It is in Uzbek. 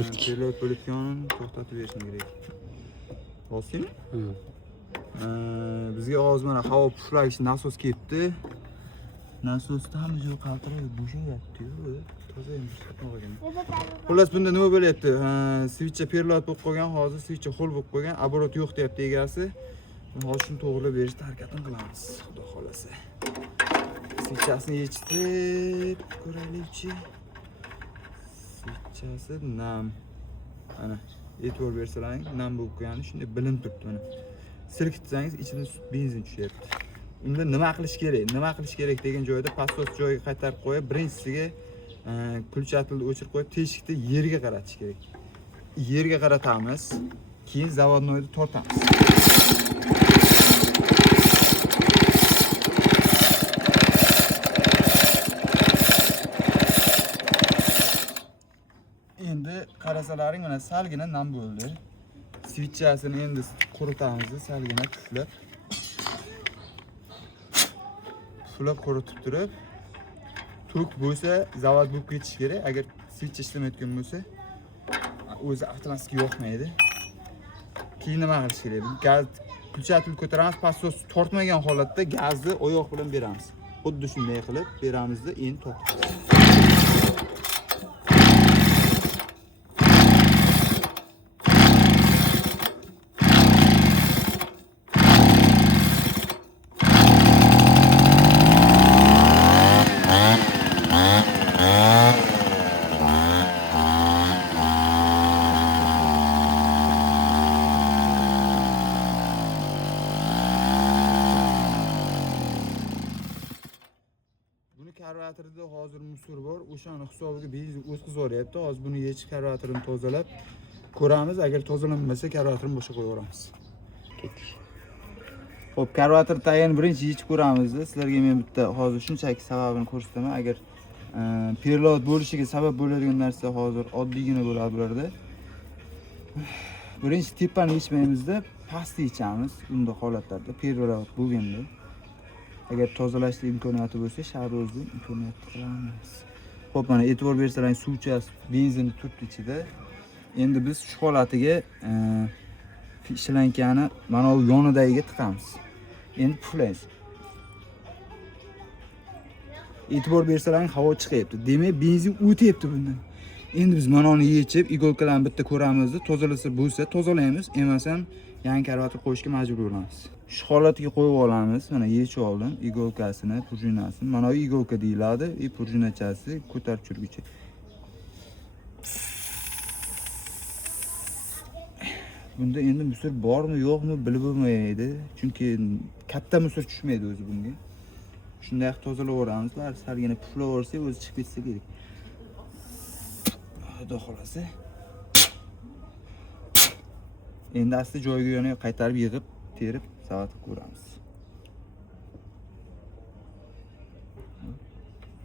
Perlot bo'lib to'xtatib berishim kerak. Bosdingmi? Bizga hozir mana havo puflagich nasos kelibdi. Nasosda hamma joy qaltirab bo'shayapti-yu. Toza emas qolgan. Xullas bunda nima bo'lyapti? Switch perlot bo'lib qolgan, hozir switch ho'l bo'lib qolgan, оборот yo'q deyapti egasi. Hozir shuni to'g'rilab berishga harakatini qilamiz, xudo xolasa. Switchasini yechib ko'raylikchi. Switchasi nam. Ana, e'tibor bersalaring, nam bo'lib qolgani shunday bilinib turibdi mana. Silkitsangiz ichidan benzin tushyapti. Unda nima qilish kerak? Nima qilish kerak degan joyda pasos joyiga qaytarib qo'yib, birinchisiga kulchatilni o'chirib qo'yib, teshikni yerga qaratish kerak. Yerga qaratamiz, keyin zavodnoyni tortamiz. Endi qarasalaring mana salgina nam bo'ldi. Switchasini endi quritamiz, salgina puflab. Puflab quritib turib, tok bo'lsa zavod bo'lib ketish kerak. Agar switch ishlamayotgan bo'lsa, o'zi avtomatik yoqmaydi. Keyin nima qilish kerak? Gaz kulchatini ko'taramiz, pasos tortmagan holatda gazni oyoq bilan beramiz. Xuddi shunday qilib beramizda endi to'xtaymiz. Karburatorda hozir musor bor, o'shani hisobiga benzin o'tkazib yuboryapti. Hozir buni yechib karburatorini tozalab ko'ramiz. Agar tozalanmasa, karburatorini bo'sha qo'yib yuboramiz. Xo'p, karburator tayini birinchi yechib ko'ramiz. Sizlarga men bitta hozir shunchaki sababini ko'rsataman. Agar perlot bo'lishiga sabab bo'ladigan narsa hozir oddiygina bo'ladi bularda. Birinchi tepani yechmaymizda, pastni yechamiz. Bunda holatlarda perlot bo'lganda agar tozalashning imkoniyati bo'lsa, sharozni imkoniyati qilamiz. Xo'p, mana e'tibor bersalaring, suvchasi benzin turibdi ichida. Endi biz shu holatiga ishlankani mana bu yonidagiga tiqamiz. Endi puflaymiz. E'tibor bersalaring, havo chiqyapti. Demak, benzin o'tyapti bundan. Endi biz mana uni yechib, igolkalarni bitta ko'ramiz, tozalasa bo'lsa tozalaymiz, emasam yangi karburator qo'yishga majbur bo'lamiz. Shu holatiga qo'yib olamiz. Mana yechib oldim igolkasini, prujinasini. Mana bu igolka deyiladi, prujinachasi ko'tarib turguchi. Bunda endi musor bormi, yo'qmi bilib bo'lmaydi. Chunki katta musor tushmaydi o'zi bunga. Shunday tozalab o'ramiz, bari salgina puflab o'rsak, o'zi chiqib ketsa kerak. Xudo xolasa. Endi asta joyiga yana qaytarib yig'ib, terib, savat ko'ramiz.